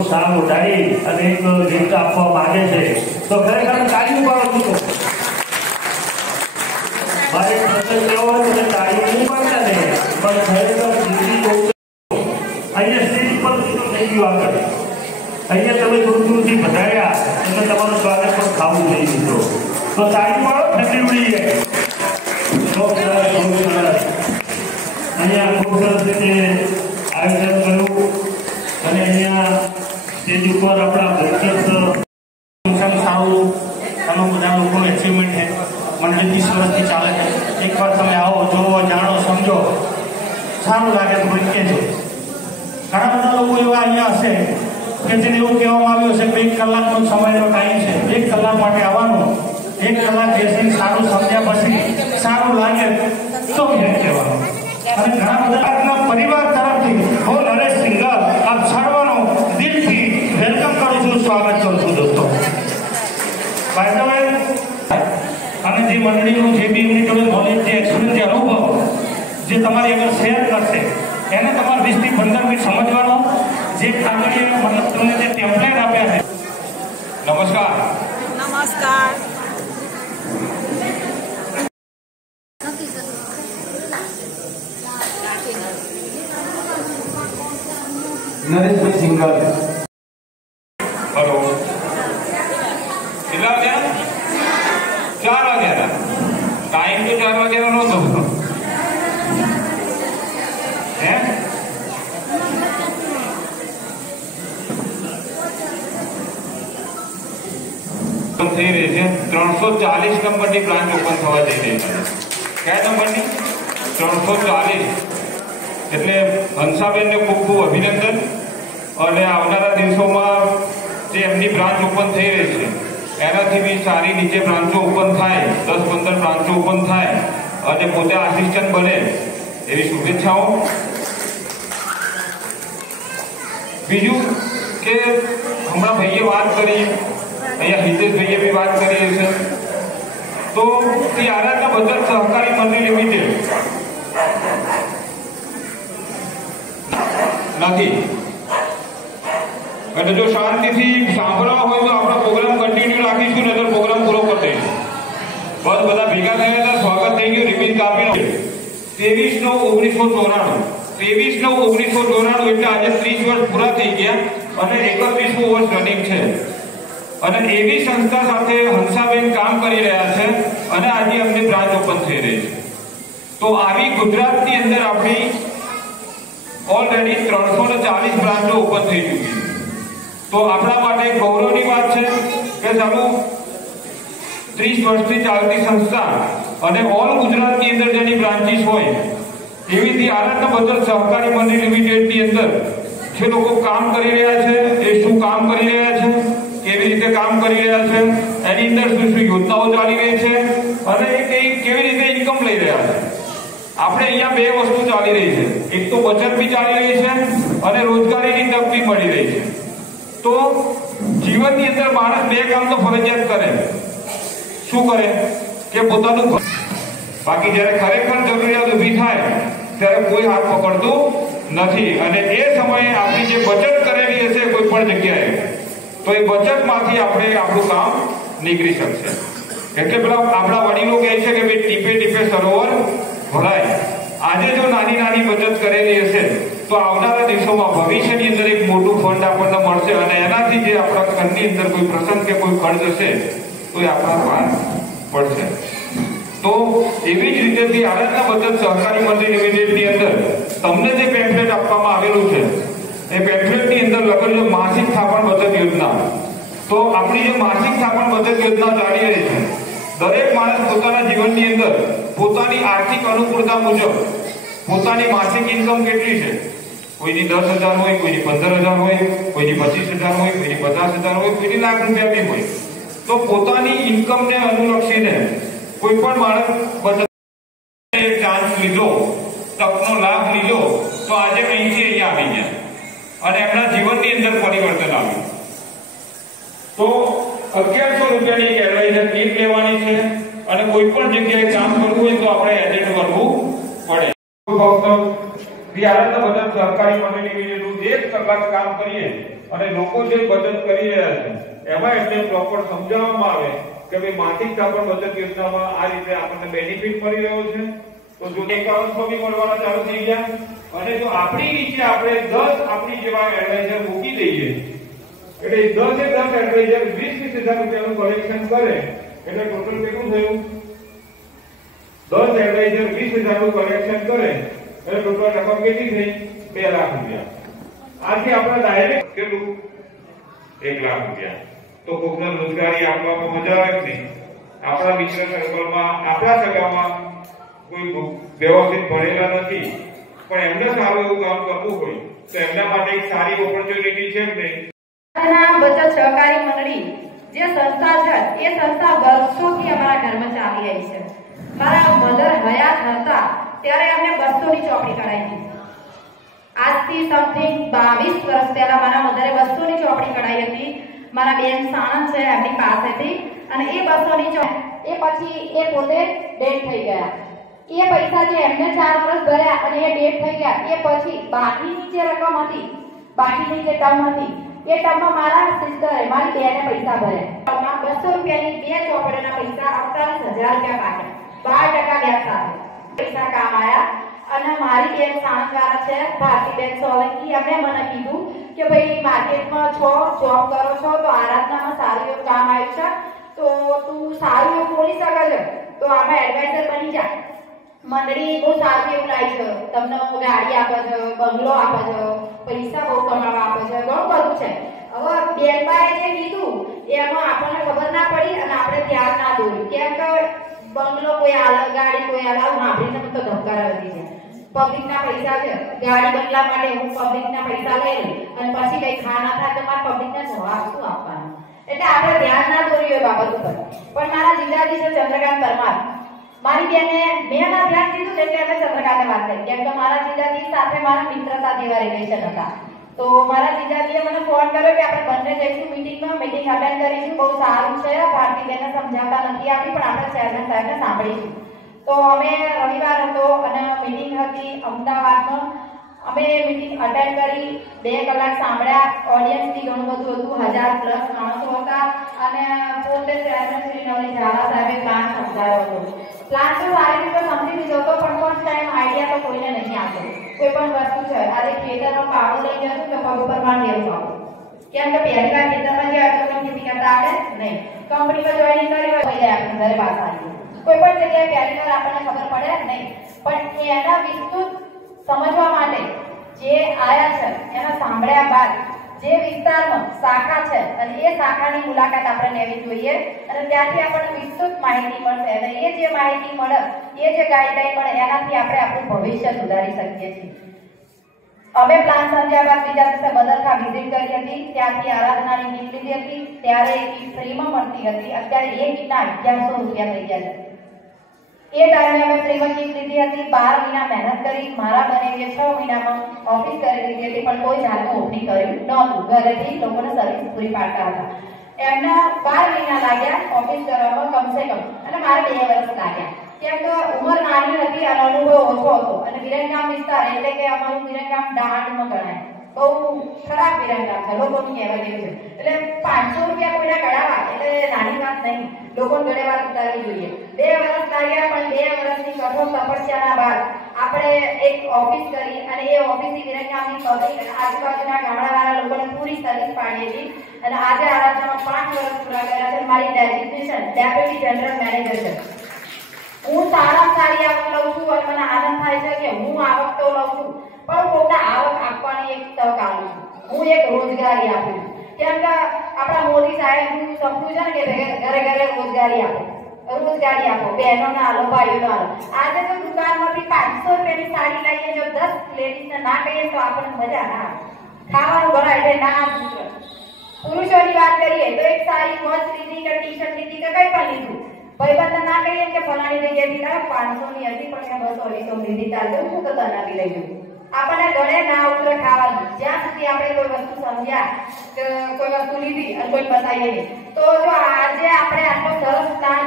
સારું ઉઠાડી અને એક ગિફ્ટ આપવા માંગે છે તો ખરેખર તાળી ઉપાડો છો. મારે પ્રસંગ કેવો હોય તો તાળી નહીં પાડતા ને પણ ખરેખર અહીંયા સ્ટેજ પર થઈ ગયું આગળ. અહીંયા તમે દૂર દૂરથી વધાર્યા એટલે તમારું સ્વાગત પણ ખાવું થઈ દીધું તો તાળી પાડો ઠંડી ઉડી જાય. અહીંયા ખૂબ સરસ રીતે આયોજન કર્યું અને અહીંયા સ્ટેજ ઉપર આપણા સારું ઘણું બધા લોકો એચિવમેન્ટ છે. મંડળી 20 વર્ષથી ચાલે છે. એકવાર તમે આવો જોવો જાણો સમજો સારું લાગે તો મને કહેજો. ઘણા બધા લોકો એવા અહીંયા હશે કે જેને એવું કહેવામાં આવ્યું હશે કે 1 કલાકનો સમયનો ટાઈમ છે, 1 કલાક માટે આવવાનું, 1 કલાક બેસીને સારું સમજ્યા પછી સારું લાગે તો એમ કહેવાનું. અને ઘણા બધા પરિવાર તરફથી હું નરેશ સિંગલ આપ સર્વનું દિલથી વેલકમ કરું છું, સ્વાગત કરું છું દોસ્તો. અને જે મંડળીનું જે બી એમની જોડે નોલેજ, જે એક્સપિરિયન્સ, જે અનુભવ જે તમારી આગળ શેર કરશે એને તમારે 20 થી 15 મિનિટ સમજવાનો. જે કાગળીએ મતલબ તમને જે ટેમ્પલેટ આપ્યા છે. નમસ્કાર. નમસ્કાર. નરેશભાઈ સિંગલ. હેલો. કેટલા વાગ્યા? 4 વાગ્યા. ટાઈમ તો 4 વાગ્યાનો નહોતો. હે થઈ રહી છે. 340 નંબરની બ્રાન્ચ ઓપન થવા જઈ રહી છે. કયા નંબરની? 340. એટલે હંસાબેનને ખૂબ ખૂબ અભિનંદન. અને આવનારા દિવસોમાં જે એમની બ્રાન્ચ ઓપન થઈ રહી છે એનાથી બી સારી નીચે બ્રાન્ચો ઓપન થાય, 10-15 બ્રાન્ચો ઓપન થાય અને પોતે આસિસ્ટન્ટ બને એવી શુભેચ્છાઓ. બીજું કે હમણાં ભાઈએ વાત કરી, અહીંયા હિતેશભાઈએ બી વાત કરી છે, તો શ્રી આરાધના બચત સહકારી મંડળી લિમિટેડ નથી. અને જો શાંતિથી સાંભળવા હોય તો આપણો પ્રોગ્રામ કન્ટિન્યુ રાખીશું, નહીતર પ્રોગ્રામ પૂરો કરી દઈશું. બસ બધા ભેગા થયા હતા, સ્વાગત થઈ ગયું, રિબીન કાપી. 23/9/1994 23/9/1994 એટલે આજે 30 વર્ષ પૂરા થઈ ગયા અને 31મું વર્ષ રનિંગ છે. અને એવી સંસ્થા સાથે હંસાબેન કામ કરી રહ્યા છે અને આજે અમને બ્રાન્ચ ઓપન થઈ રહી છે. તો આવી ગુજરાતની અંદર આપણી ઓલરેડી 340 બ્રાન્ચો ઓપન થઈ ચૂકી છે. તો આપણા માટે ગૌરવની વાત છે કે ચાલુ 30 વર્ષથી ચાલતી સંસ્થા અને ઓલ ગુજરાતની અંદર જેની બ્રાન્ચીસ હોય એવી આરાધના બચત સહકારી મંડળી લિમિટેડની અંદર જે લોકો કામ કરી રહ્યા છે, એ શું કામ કરી રહ્યા છે, કેવી રીતે કામ કરી રહ્યા છે, એની અંદર શું શું યોજનાઓ ચાલી રહી છે અને એ કેવી રીતે ઇન્કમ લઈ રહ્યા છે. આપણે અહીંયા બે વસ્તુ ચાલી રહી છે, એક તો બચત બી ચાલી રહી છે અને રોજગારીની તક બી મળી રહી છે. તો જીવનની અંદર માણસ બે કામ તો ફરજિયાત કરે. શું કરે કે પોતાનું, બાકી જ્યારે ખરેખર જરૂરિયાત ઊભી થાય ત્યારે કોઈ હાથ પકડતું નથી. અને એ સમયે આપણી જે બચત કરેલી હશે કોઈ પણ જગ્યાએ, તો એ બચતમાંથી આપણે આપણું કામ નીકળી શકશે. એટલે પેલા આપણા વડીલો કહે છે કે ભાઈ ટીપે ટીપે સરોવર ભરાય. આજે જો નાની નાની બચત કરેલી હશે તો આવનારા દિવસોમાં ભવિષ્યની અંદર એક મોટું ફંડ આપણને મળશે અને એનાથી જે આપણા ઘરની અંદર કોઈ પ્રસંગ કે કોઈ ખર્ચ હશે તો એ આપણા પાર પડશે. તો એવી જ રીતે આરાધના બચત સહકારી મંડળી લિમિટેડની અંદર તમને જે પેમ્ફલેટ આપવામાં આવેલું છે એ પેમ્ફલેટની અંદર લખેલું છે માસિક થાપણ બચત યોજના. તો આપણી જે માસિક થાપણ બચત યોજના ચાલી રહી છે, દરેક માણસ પોતાના જીવનની અંદર પોતાની આર્થિક અનુકૂળતા મુજબ પોતાની માસિક ઇન્કમ કેટલી છે, કોઈની 10,000 હોય, કોઈની 15,000 હોય, કોઈની 25,000 હોય, કોઈની 50,000 હોય, કોઈની લાખ રૂપિયા બી હોય. તો પોતાની ઇન્કમને અનુલક્ષીને કોઈ પણ માણસ બચત ચાન્સ લીધો, તકનો લાભ લીધો, તો આજે અહીંથી અહીંયા આવી ગયા અને એમના જીવનની અંદર પરિવર્તન આવ્યું. તો 1100 રૂપિયાની એક એડવાઇઝર ફી લેવાની છે અને કોઈ પણ જગ્યાએ કામ કરવું હોય તો આપણે એજન્ટ કરવું પડે. ફક્ત આરાધના બચત સહકારી મંડળી લિમિટેડનું 1 કલાક કામ કરીએ અને લોકો જે બચત કરી રહ્યા છે એમાં એટલે પ્રોપર સમજાવવામાં આવે કે ભાઈ માસિક થાપણ બચત યોજનામાં આ રીતે આપણને બેનિફિટ મળી રહ્યો છે. તો જો 5100 બી મળવાના ચાલુ થઈ ગયા અને જો આપણી નીચે આપણે 10 આપણી જેવા એડવાઇઝર મૂકી દઈએ એટલે 10 એ 10 એડવાઇઝર 20,000 રૂપિયાનું કલેક્શન કરે એટલે ટોટલ કેટલું થયું? 10 એડવાઇઝર 20,000 નું કલેક્શન કરે એટલે ટોટલ રકમ કેટલી થઈ? 2 લાખ રૂપિયા. આથી આપણે ડાયરેક્ટ કેટલું? 1 લાખ રૂપિયા. તો કોઈને રોજગારી આપવામાં મજા આવે નહીં. આપણા મિત્ર સર્કલમાં, આપણા સગામાં કોઈ વ્યવસ્થિત ભણેલા નથી પણ એમને સારું એવું કામ કરવું હોય તો એમના માટે એક સારી ઓપોર્ચ્યુનિટી છે ને. બચત સહકારી મંડળી જે સંસ્થા છે એ સંસ્થા વર્ષોથી અમારા ઘરમાં ચાલી રહી છે. મારા મધર હયાત હતા ત્યારે એમને 200 ની ચોપડી કઢાવી. આજથી સમથિંગ 22 વર્ષ પહેલા મારા મધરે 200 ની ચોપડી કઢાવી હતી. મારા બેન સાણંદ છે એમની પાસેથી અને એ 200 ની ચોપડી એ પછી એ પોતે ડેડ થઈ ગયા. એ પૈસા જે એમને 4 વર્ષ ભર્યા અને એ ડેડ થઈ ગયા એ પછી બાકીની જે રકમ હતી, બાકીની જે ટર્મ હતી એ ટર્મમાં મારા સિસ્ટરે, મારી બેને પૈસા ભર્યા. 200 રૂપિયાની 2 ચોપડીના પૈસા 48,000 રૂપિયા પાક્યા. 12% વ્યાજ સાથે પૈસા કામ આયા. અને મારી બેન સાણંદવાળા છે ભારતીબેન સોલંકી, એમને મને કીધું કે ભાઈ માર્કેટમાં છો, જોબ કરો છો તો આરાધનામાં સારું એવું કામ આવ્યું છે તો તું સારું એવું બોલી શકે છે તો આમાં એડવાઇઝર બની જા. મંડળી બહુ સારું એવું લાવી છે, તમને ગાડી આપે છે, બંગલો આપે છે, પૈસા બહુ કમાવા આપે છે, ઘણું બધું છે. હવે બેનબાએ જે કીધું એમાં આપણને ખબર ના પડી અને આપણે ધ્યાન ના દોર્યું. કેમ કે બંગલો કોઈ આલે, ગાડી કોઈ આલે, સાંભળીને તો ધબકારા વધી જાય. પબ્લિકના પૈસા છે, ગાડી બંગલા માટે હું પબ્લિકના પૈસા લઈ લઉં અને પછી કઈ ખાના થાય તો મારે પબ્લિકને જવાબ શું આપવાનો? એટલે આપણે ધ્યાન ના દોર્યું એ બાબત ઉપર. પણ મારા જીજાજી છે ચંદ્રકાંત પરમાર, મારી બેને મેં ના ધ્યાન દીધું એટલે અમે ચંદ્રકાંતને વાત કરી. કેમ કે મારા જીજાજી સાથે મારા મિત્રતા જેવા રિલેશન હતા. તો મારા જીજાજીએ મને ફોન કર્યો કે આપણે બંને જઈશું મીટિંગમાં, મીટિંગ અટેન્ડ કરીશું. બહુ સારું છે, ભારતીબેનને સમજાવતા નથી આવતી પણ આપણે ચેરમેન સાહેબને સાંભળીશું. તો અમે રવિવાર હતો અને મીટિંગ હતી અમદાવાદમાં. અમે મીટિંગ અટેન્ડ કરી, 2 કલાક સાંભળ્યા. ઓડિયન્સ થી ઘણું બધું હતું, 1000+ માણસો હતા અને પોતે ચેરમેન શ્રી નવની ઝાલા સાહેબે પ્લાન સમજાવ્યો હતો. પ્લાન તો સારી રીતે સમજી લીધો હતો પણ ફર્સ્ટ ટાઈમ આઈડિયા તો કોઈને નહીં આપ્યો. કોઈ પણ વસ્તુ છે, આજે ખેતરમાં પાવડું લઈ જતું કે પગ ઉપર માં લેવું આવું. કેમ કે પહેલી વાર ખેતરમાં જે હતો ખેતી કરતા આવડે નહીં. કંપનીમાં જોઈનિંગ કરી હોય જાય આપણે ઘરે પાસ આવી. કોઈ પણ જગ્યાએ પહેલી વાર આપણને ખબર પડે નહીં. પણ એના વિસ્તૃત સમજવા માટે જે આયા છે એના સાંભળ્યા બાદ જે વિસ્તારમાં શાખા છે અને એ શાખાની મુલાકાત આપણે લેવી જોઈએ અને ત્યાંથી આપણને વિસ્તૃત માહિતી મળશે અને એ જે માહિતી મળે, એ જે ગાઈડલાઈન મળે એનાથી આપણે આપણું ભવિષ્ય સુધારી શકીએ છીએ. અમે પ્લાન સમજ્યા બાદ બીજા દિવસે બદરખા વિઝિટ કરી હતી. ત્યાંથી આરાધનાની કીટ લીધી હતી. ત્યારે એ કીટ ફ્રીમાં મળતી હતી. અત્યારે એ કીટના 1100 રૂપિયા થઈ ગયા છે. એ ટાઈમે અમે પ્રીમનજીત લીધી હતી, 12 મહિના મહેનત કરી, મારા બનેવીએ 6 મહિનામાં ઓફિસ કરી લીધી હતી, પણ કોઈ જાતનું ઓપનિંગ કર્યું નહોતું. ઘરેથી લોકોને સર્વિસ પૂરી પાડતા હતા. એમના 12 મહિના લાગ્યા ઓફિસ કરવામાં કમસે કમ, અને મારે 2 વર્ષ લાગ્યા. કેમ કે ઉંમર નાની હતી અને અનુભવ ઓછો હતો, અને વિરંગામ વિસ્તાર એટલે કે અમારું વિરંગામ ડાહાણમાં ગણાય, બહુ ખરાબ વિરંગામ છે, લોકોનું કહેવા જેવું છે. એટલે 500 રૂપિયા કોઈને કઢાવવા એટલે નાની વાત નહીં, લોકોને ઘણી વાર ઉતારવી જોઈએ. 2 વર્ષ લાગ્યા, પણ 2 વર્ષની કઠોર તપસ્યાના બાદ આપણે એક ઓફિસ કરી, અને એ ઓફિસની વિરંગામની પબ્લિક અને આજુબાજુના ગામડાવાળા લોકોને પૂરી સર્વિસ પાડી હતી. અને આજે આરાધનામાં 5 વર્ષ પૂરા કર્યા છે. મારી ડેઝિગ્નેશન ડેપ્યુટી જનરલ મેનેજર છે. હું સારામાં સારી આવક લઉં છું, અને મને આનંદ થાય છે કે હું આવક તો લઉં છું, પણ કોઈને આવક આપવાની એક તક આપું છું. હું એક રોજગારી આપું છું. કેમ કે આપણા મોદી સાહેબનું સપનું છે ને કે ઘરે ઘરે રોજગારી આપો, રોજગારી આપો, બહેનોને આલો, ભાઈઓને આલો. આજે તો દુકાનમાંથી 500 રૂપિયાની સાડી લઈએ, જો 10 લેડીઝને ના કહીએ તો આપણને મજા ના આવે. ખાવાનું ભરાય એટલે ના પૂછે. પુરુષોની વાત કરીએ તો એક સારી વોચ લીધી કે ટી-શર્ટ લીધી કે કંઈ પણ લીધું, ભાઈબંધને ના કહીએ કે ફલાણી જગ્યાએથી લાવ 500 ની હતી પણ મેં 200 લીધી, ચાલતો શું તો તનાવી લઈ જવું. આપણને ગળે ના ઉતરે ખાવાનું. જ્યાં સુધી આપણે કોઈ વસ્તુ સમજ્યા કે કોઈ વસ્તુ લીધી અને કોઈ બતાવીએ નહીં, તો જો આજે આપણે આટલો સરસ સ્થાન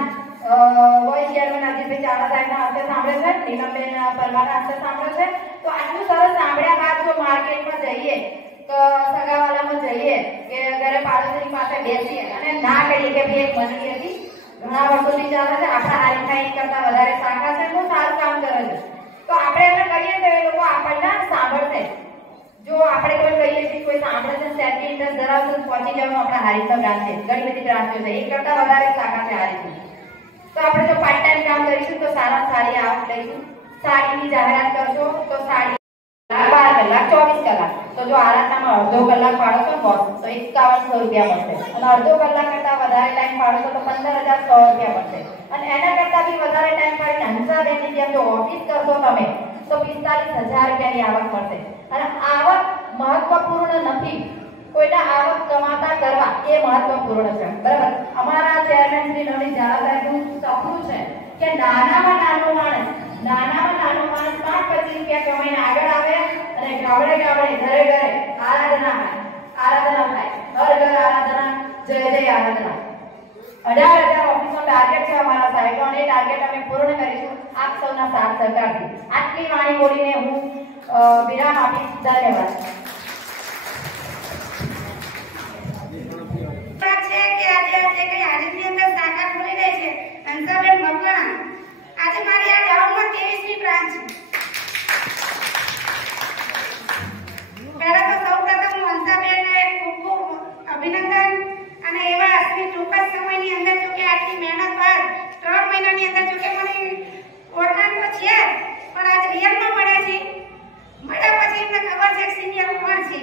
વોઇસ ચેરમેન અજીતભાઈ ચાવડા સાહેબના હસ્તે સાંભળે છે, નીલમબેન પરમારના હસ્તે સાંભળે છે, તો આટલું સરસ સાંભળ્યા બાદ જો માર્કેટમાં જઈએ તો સગાવાલામાં જઈએ કે ઘરે પાડોશી પાસે બેસીએ અને ના કહીએ કે ભાઈ એક મંડળી હતી, ઘણા વર્ષોથી ચાલે છે, આપણા હારીખાઈ કરતા વધારે શાખા છે, બહુ સારું કામ કરે છે, તો આપણે એમને કહીએ તો એ લોકો આપણને સાંભળશે. જો આપણે કોઈ કહીએ કે કોઈ સાંભળે છે, સેલ્ફી ઇન્ટરેસ્ટ ધરાવશે, પહોંચી જવાનું આપણા હારીમાં બ્રાન્ચ છે, ઘણી બધી બ્રાન્ચો છે, એક કરતા વધારે શાખા છે હારીમાં. તો આપણે જો પાર્ટ ટાઈમ કામ કરીશું તો સારી આવક લઈશું. સાડીની જાહેરાત કરશો તો સાડી 12 કલાક 24 કલાક, તો જો આરાધનામાં અડધો કલાક ફાળવશો બોસ તો 5100 રૂપિયા મળશે, અને અડધો કલાક કરતા વધારે ટાઈમ ફાળવશો તો 15100 રૂપિયા મળશે, અને એના કરતા બી વધારે ટાઈમ ફાળવીને હંસાબેનની જેમ જો ઓફિસ કરશો તમે તો 45000 રૂપિયાની આવક મળશે. અને આવક મહત્વપૂર્ણ નથી, કોઈના આવક કમાતા કરવા એ મહત્વપૂર્ણ છે, બરાબર. અમારા ચેરમેન શ્રી નવનીત ઝાલા સાહેબનું સપનું છે કે નાનામાં નાનો માણસ 5-25 રૂપિયા કમાઈને આગળ આવે અને ગામડે ગામડે ઘરે ઘરે આરાધના થાય, હર ઘર આરાધના, જય જય આરાધના. 18,000 ઓફિસનો ટાર્ગેટ છે અમારા સાહેબનો, અને ટાર્ગેટ અમે પૂર્ણ કરીશું આપ સૌના સાથ સહકારથી. આટલી વાણી બોલીને હું વિરામ આપીશ. ધન્યવાદ. આજે મારી આ ગામમાં 23મી બ્રાન્ચ છે. પહેલા તો સૌપ્રથમ હું હંસાબેનને ખૂબ ખૂબ અભિનંદન, અને એવા આટલી ટૂંક જ સમયની અંદર જો કે આટલી મહેનત બાદ 3 મહિનાની અંદર જો કે મને ઓળખાણ તો છે, પણ આજ રિયલમાં મળ્યા છે. મળ્યા પછી એમને ખબર છે કે સિનિયર કોણ છે,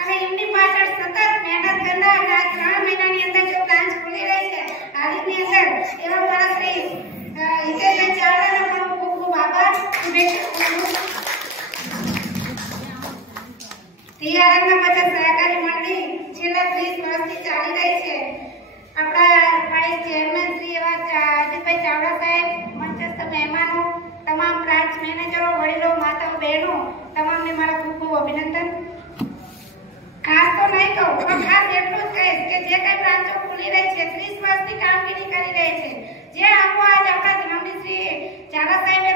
અને એમની પાછળ સતત મહેનત કરનાર અને આ 3 મહિનાની અંદર જો બ્રાન્ચ ખુલી રહી છે હારીની અંદર, એવા મારા શ્રી હિતેશભાઈ ચાવડાનો પણ ખૂબ ખૂબ આભાર. ટીઆરએમના બચત સહકારી મંડળી છેલ્લા 30 વર્ષથી ચાલી રહી છે. આપણા વાઇસ ચેરમેન શ્રી એવા અજીતભાઈ ચાવડા સાહેબ, મંચસ્થ મહેમાનો, તમામ બ્રાન્ચ મેનેજરો, વડીલો, માતાઓ, બહેનો, તમામને મારા ખૂબ ખૂબ અભિનંદન. ખાસ તો નહીં કહું, પણ ખાસ એટલું જ કહીશ કે જે કઈ બ્રાન્ચો ખુલી રહી છે, 30 વર્ષથી કામગીરી કરી રહી છે, જે આંબો આજ આપણા નવનીતશ્રી ઝાલા સાહેબે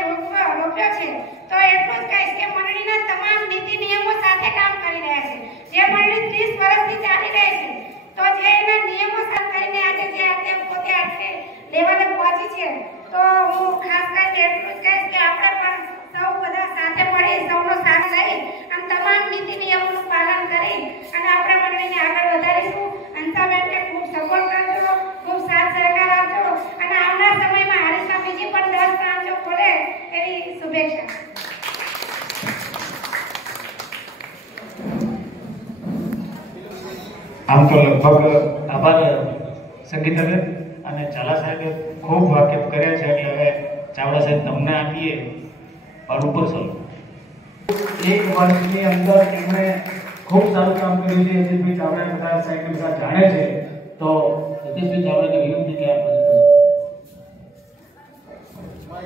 રોપ્યો છે, તો એટલું જ કહીશ કે મંડળીના તમામ નીતિ નિયમો સાથે કામ કરી રહ્યા છે. જે મંડળી 30 વર્ષથી ચાલી રહી છે, તો જે એના નિયમો સાથે કરીને આજે જે અત્યારે પોતે આટલે લેવલે પહોંચી છે, તો હું ખાસ કરીને એટલું જ કહીશ કે આપણે પણ સૌ બધા સાથે મળી, સૌનો સાથ લઈ અને તમામ નીતિ નિયમોનું પાલન કરી અને આપણે મંડળીને આગળ વધારીશું. હંસાબેનને ખૂબ સપોર્ટ કરજો, ખૂબ સાથ સહકાર આપજો, અને આવનાર સમયમાં હારીસમાં બીજી પણ 10 બ્રાન્ચો ખોલે એવી શુભેચ્છા. આમ તો લગભગ આભાર સંગીતાબેન અને ઝાલા સાહેબે ખૂબ વાકેફ કર્યા છે, એટલે હવે ચાવડા સાહેબ તમને આપીએ પર ઉપર સર. 1 વર્ષની અંદર એમણે ખૂબ સારું કામ કર્યું છે. અજીતભાઈ ચાવડા બધા સાહેબ બધા જાણે છે, તો સતીશભાઈ ચાવડાને વિનંતી કે આપ કેમ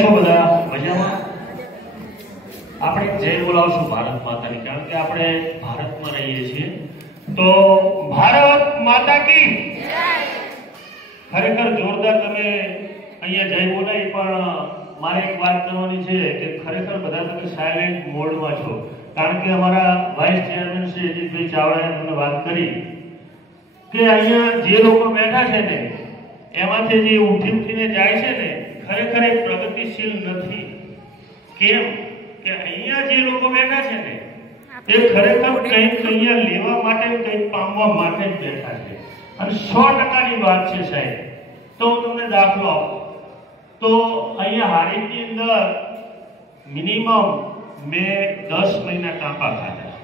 છો બધા? મજામાં? આપણે જય બોલાવશું ભારત માતાની, કારણ કે આપણે ભારતમાં રહીએ છીએ. તો ભારત માતા કી જય. ખરેખર જોરદાર તમે અહીંયા જય બોલાવી, પણ મારે એક વાત કરવાની છે કે ખરેખર બધા તમે સાયલેન્ટ મોડમાં છો, કારણ કે અમારા વાઇસ ચેરમેન શ્રી અજીતભાઈ ચાવડાએ તમને વાત કરી કે અહીંયા જે લોકો બેઠા છે ને એમાંથી જે ઉઠીને જાય છે ને ખરેખર એ પ્રગતિશીલ નથી. કેમ કે અહીંયા જે લોકો બેઠા છે ને એ ખરેખર કંઈક અહીંયા લેવા માટે કંઈક પામવા માટે જ બેઠા છે. અને 100%ની વાત છે સાહેબ. તો હું તમને દાખલો આપું તો અહીંયા હારીજની અંદર મિનિમમ મેં 10 મહિના કાપા ખાધા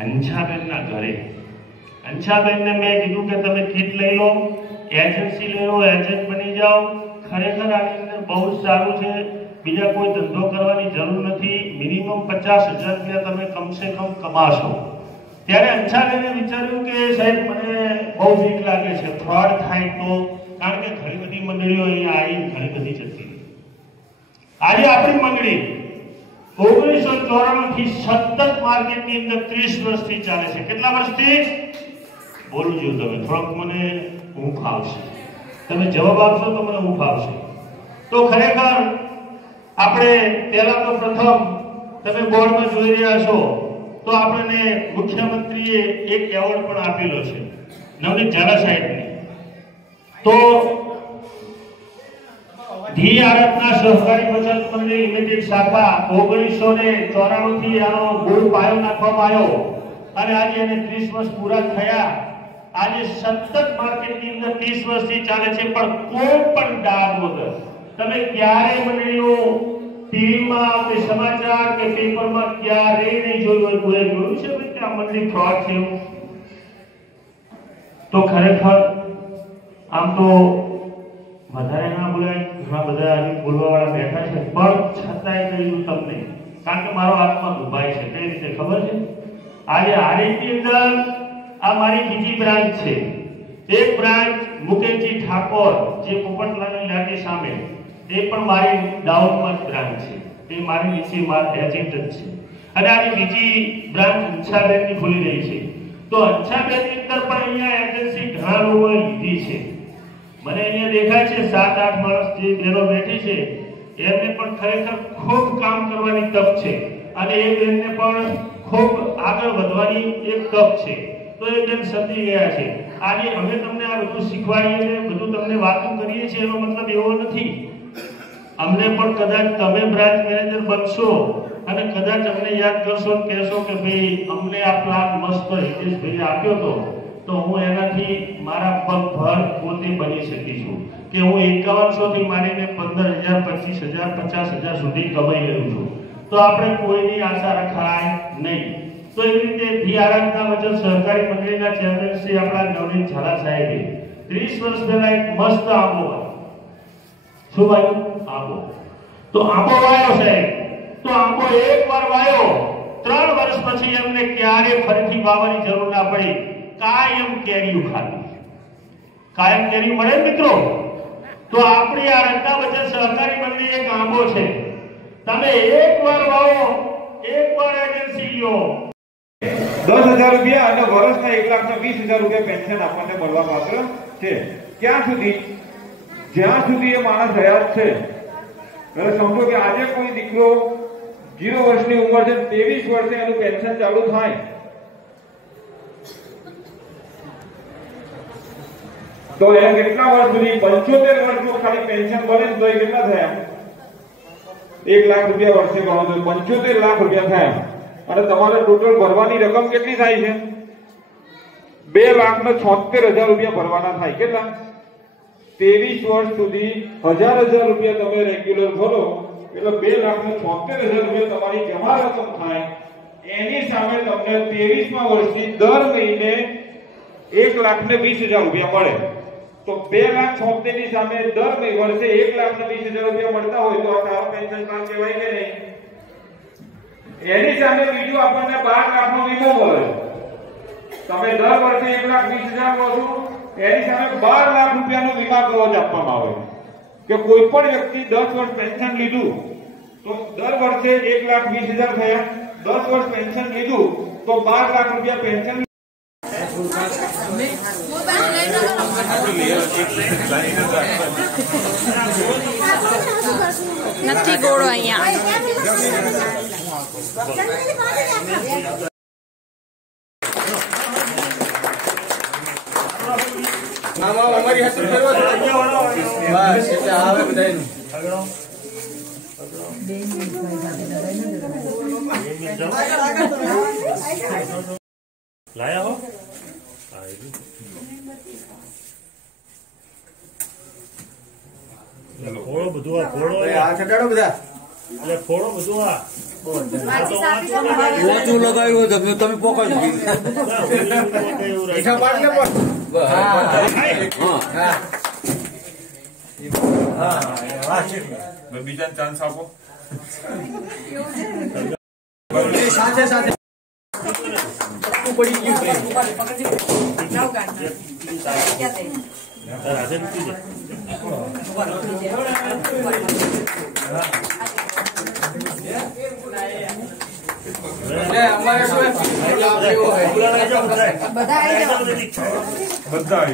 હંસાબેનના ઘરે. હંસાબેનને મેં કીધું કે તમે કીટ લઈ લો, એજન્સી લઈ લો, એજન્ટ બની જાઓ. ખરેખર આની અંદર બહુ જ સારું છે, બીજા કોઈ ધંધો કરવાની જરૂર નથી. મિનિમમ 50,000 રૂપિયા તમે કમસે કમ કમાશો. ત્યારે હંસાબેને વિચાર્યું કે સાહેબ મને બહુ બીક લાગે છે ફ્રોડ થાય તો, કારણ કે ઘણી બધી મંડળીઓ અહીંયા આવી ઘણી બધી જતી. આજે આપણી મંડળી 1994 થી સતત માર્કેટની અંદર 30 વર્ષથી ચાલે છે. કેટલા વર્ષથી? બોલજો તમે, થોડોક મને ઊંઘ આવશે. તમે જવાબ આપશો તો મને ઊંઘ આવશે. તો ખરેખર આપણે પહેલા તો પ્રથમ તમે બોર્ડમાં જોઈ રહ્યા છો તો આપણને મુખ્યમંત્રીએ એક એવોર્ડ પણ આપેલો છે નવનીત ઝાલા સાહેબને. તો ધી આરતના સહકારી બચત મંડળી લિમિટેડ શાખા 1994 થી આનો મૂળ પાયો નાખવામાં આવ્યો અને આજે એને 30 વર્ષ પૂરા થયા. આજે સતત માર્કેટની અંદર 30 વર્ષથી ચાલે છે, પણ કોઈ પણ ડાઘ વગર તમે ક્યારે મંડળીઓ ટીવીમાં કે સમાચાર કે પેપરમાં ક્યારેય નહીં જોયું હોય. કોઈ જોયું છે કે આ મંડળી ફ્રોડ છે? તો ખરેખર આમ તો વધારે ના બોલાય, ઘણા બધા બોલવાવાળા બેઠા છે, પણ છતાંય કહ્યું તમને, કારણ કે મારો આત્મા દુભાય છે. કઈ રીતે ખબર છે? આજે હારીજની અંદર આ મારી બીજી બ્રાન્ચ છે. એક બ્રાન્ચ મુકેશજી ઠાકોર જે પોપટલાલની લાટી સામે, એ પણ મારી ડાઉનમાં જ બ્રાન્ચ છે. એ મારી નીચે મારા એજન્ટ જ છે. અને આજે બીજી બ્રાન્ચ હંસાબેનની ખુલી રહી છે. તો હંસાબેનની અંદર પણ અહીંયા એજન્સી ઘણા લોકોએ લીધી છે. મને અહીંયા દેખાય છે 7-8 માણસ જે બહેનો બેઠી છે એમને પણ ખરેખર ખૂબ કામ કરવાની તક છે અને એ બેનને પણ ખૂબ આગળ વધવાની એક તક છે. તો એ બેન સમજી ગયા છે. આજે અમે તમને આ બધું શીખવાડીએ છીએ, બધું તમને વાતો કરીએ છીએ, એનો મતલબ એવો નથી. અમને પણ કદાચ તમે બ્રાન્ચ મેનેજર બનશો અને કદાચ અમને યાદ કરશો અને કહેશો કે ભાઈ અમને આ પ્લાન મસ્ત હિતેશભાઈ આપ્યો હતો, તો હું એનાથી મારા પગભર પોતે બની શકી છું કે હું 5100 થી માંડીને 15,000, 25,000, 50,000 સુધી કમાઈ રહ્યો છું. તો આપણે કોઈની આશા રખાય નહીં. તો એવી રીતે ધી આરતના બચત સહકારી મંડળીના ચેરમેન શ્રી આપણા નવનીત ઝાલા સાહેબે 30 વર્ષ પહેલા એક મસ્ત આંબો વાવ્યો. શું વાવ્યું? આંબો. તો આંબો વાવ્યો સાહેબ, તો આંબો એકવાર વાવ્યો, 3 વર્ષ પછી એમને ક્યારે ફરીથી વાવવાની જરૂર ના પડી. કાયમ કેરીઓ ખાધી. કાયમ કેરી મળે મિત્રો. તો આપણી આ રત્ના બચત સહકારી મંડળી એક આંબો છે. તમે એકવાર વાવો, એકવાર એજન્સી લ્યો, 10,000 રૂપિયા અને વર્ષના 1,20,000 રૂપિયા પેન્શન આપણને મળવા પાત્ર છે. ક્યાં સુધી? જ્યાં સુધી એ માણસ હયાત છે. એટલે સમજો કે આજે કોઈ દીકરો 0 વર્ષની ઉંમર છે, 23 વર્ષે એનું પેન્શન ચાલુ થાય, તો એ કેટલા વર્ષ સુધી? 75 વર્ષનું ખાલી પેન્શન મળે તો એ કેટલા થયા? 1 લાખ રૂપિયા વર્ષે ગણો તો 75 લાખ રૂપિયા થયા. અને તમારે ટોટલ ભરવાની રકમ કેટલી થાય છે? 2,76,000 રૂપિયા ભરવાના થાય. કેટલા? 23 વર્ષ સુધી 1,000 રૂપિયા તમે રેગ્યુલર ભરો એટલે 2,76,000 રૂપિયા તમારી જમા રકમ થાય. એની સામે તમને 23મા વર્ષથી દર મહિને 1,20,000 રૂપિયા મળે. તો 2,76,000 ની સામે દર વર્ષે 1,20,000 રૂપિયા મળતા હોય તો આ સારો પેન્શન પ્લાન કહેવાય કે નહીં? એની સામે બીજું આપણને 12 લાખનો વીમો મળે. તમે દર વર્ષે 1,20,000 લો છો, એની સામે 12 લાખ રૂપિયાનો વીમા કવચ આપવામાં આવે કે કોઈ પણ વ્યક્તિ 10 વર્ષ પેન્શન લીધું તો દર વર્ષે 1,20,000 થયા, 10 વર્ષ પેન્શન લીધું તો 12 લાખ રૂપિયા પેન્શન. નથી ગોળો અહીંયા. અમારી હાથે ફેરવા બસ એટલે આવે બધાયનું લાયા હો ફોડો બધું આ ફોડો આ ચટાડો બધા એટલે ફોડો બધું આ ઓછું લગાવ્યું તમે તમે પોકાડો મીઠા પાડી લે પણ બીજા ચાન્સ આપો. સાથે સાથે પડી ગયું અમારે શું બધા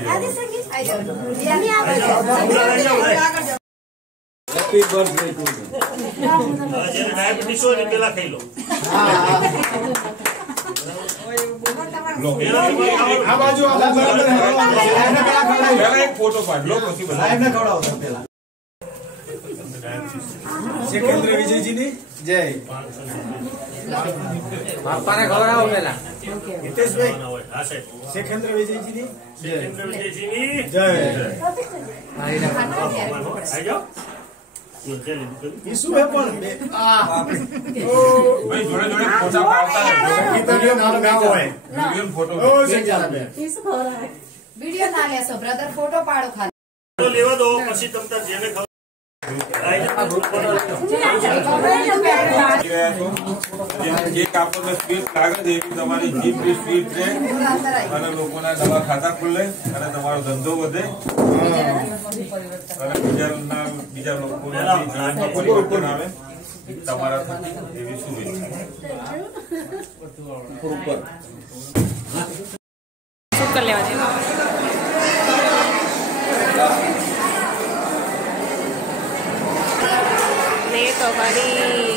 હેપી બર્થડે ટુ ડાયાબિટીસ હોય પેલા ખાઈ લો. આ બાજુ પહેલા એક ફોટો પાડ લો પછી બધા સાહેબને ખવડાવો પેલા સિકંદર વિજયજીની જય બાપાને ખવડાવો પેલા હિતેશભાઈ સિકંદર વિજયજીની જય શું હે પણ ભાઈ જોડે જોડે ફોટા પાડતા નાનો ગામ હોય વિડિયો ફોટો વિડિયો ના લેશો બ્રધર, ફોટો પાડો ખાલી. લેવા દો પછી તમને જેને જે કાપડ સ્પીડ લાગે છે એવી તમારી જીભની સ્પીડ છે અને લોકોના નવા ખાતા ખુલે અને તમારો ધંધો વધે અને બીજા લોકોની જીવનમાં પરિવર્તન આવે તમારા થકી એવી શુભેચ્છા. શું કરી લેવા જેવું તો કરી